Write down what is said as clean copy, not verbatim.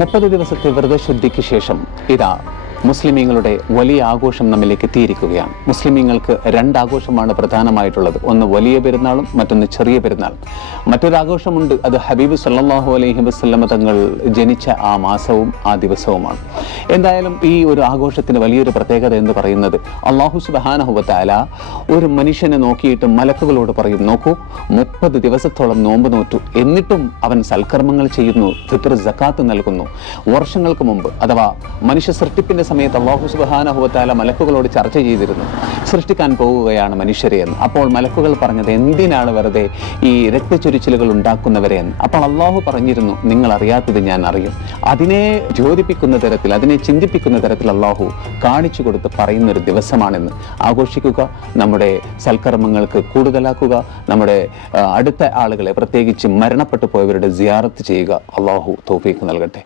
30 ദിവസത്തെ വ്രതശുദ്ധിക്ക് ശേഷം ഇതാ മുസ്ലിമീങ്ങളുടെ വലിയ ആഘോഷം നമ്മിലേക്ക് എത്തിയിരിക്കുകയാണ്. മുസ്ലിമീങ്ങൾക്ക് 2 ആഘോഷമാണ് പ്രധാനമായിട്ടുള്ളത്. ഒന്ന് വലിയ പെരുന്നാളും മറ്റൊന്ന് ചെറിയ പെരുന്നാളും. മറ്റൊരാഘോഷമുണ്ട്, അത് ഹബീബ് സല്ലല്ലാഹു അലൈഹി വസല്ലമ തങ്ങൾ ജനിച്ച ആ മാസവും ആ ദിവസവുമാണ്. എന്തായാലും ഈ ഒരു ആഘോഷത്തിന് വലിയൊരു പ്രത്യേകത എന്ന് പറയുന്നത്, അല്ലാഹു സുബ്ഹാനഹു വ തആല ഒരു മനുഷ്യനെ നോക്കിയിട്ട് മലക്കുകളോട് പറയും, നോക്കൂ 30 ദിവസത്തോളം നോമ്പ് നോറ്റു, എന്നിട്ടും അവൻ സൽക്കർമ്മങ്ങൾ ചെയ്യുന്നു, ഫിത്ർ സക്കാത്ത് നൽകുന്നു. വർഷങ്ങൾക്ക് മുമ്പ് അഥവാ മനുഷ്യ സൃഷ്ടിപ്പിന്റെ സമയത്ത് അല്ലാഹു സുബ്ഹാനഹു വ തആല മലക്കുകളോട് ചർച്ച ചെയ്തിരുന്നു, സൃഷ്ടിക്കാൻ പോവുകയാണ് മനുഷ്യരെ എന്ന്. അപ്പോൾ മലക്കുകൾ പറഞ്ഞത്, എന്തിനാണ് വെറുതെ ഈ രക്തചൊരിച്ചിലുകൾ ഉണ്ടാക്കുന്നവരെ എന്ന്. അപ്പോൾ അല്ലാഹു പറഞ്ഞിരുന്നു, നിങ്ങൾ അറിയാത്തത് ഞാൻ അറിയും. അതിനെ ജ്യോതിപ്പിക്കുന്ന തരത്തിൽ, അതിനെ ചിന്തിപ്പിക്കുന്ന തരത്തിൽ അല്ലാഹു കാണിച്ചു കൊടുത്ത് പറയുന്നൊരു ദിവസമാണെന്ന്. ആഘോഷിക്കുക, നമ്മുടെ സൽക്കർമ്മങ്ങൾക്ക് കൂടുതലാക്കുക, നമ്മുടെ അടുത്ത ആളുകളെ, പ്രത്യേകിച്ച് മരണപ്പെട്ടു പോയവരുടെ സിയാറത്ത് ചെയ്യുക. അല്ലാഹു തൗഫീഖ് നൽകട്ടെ.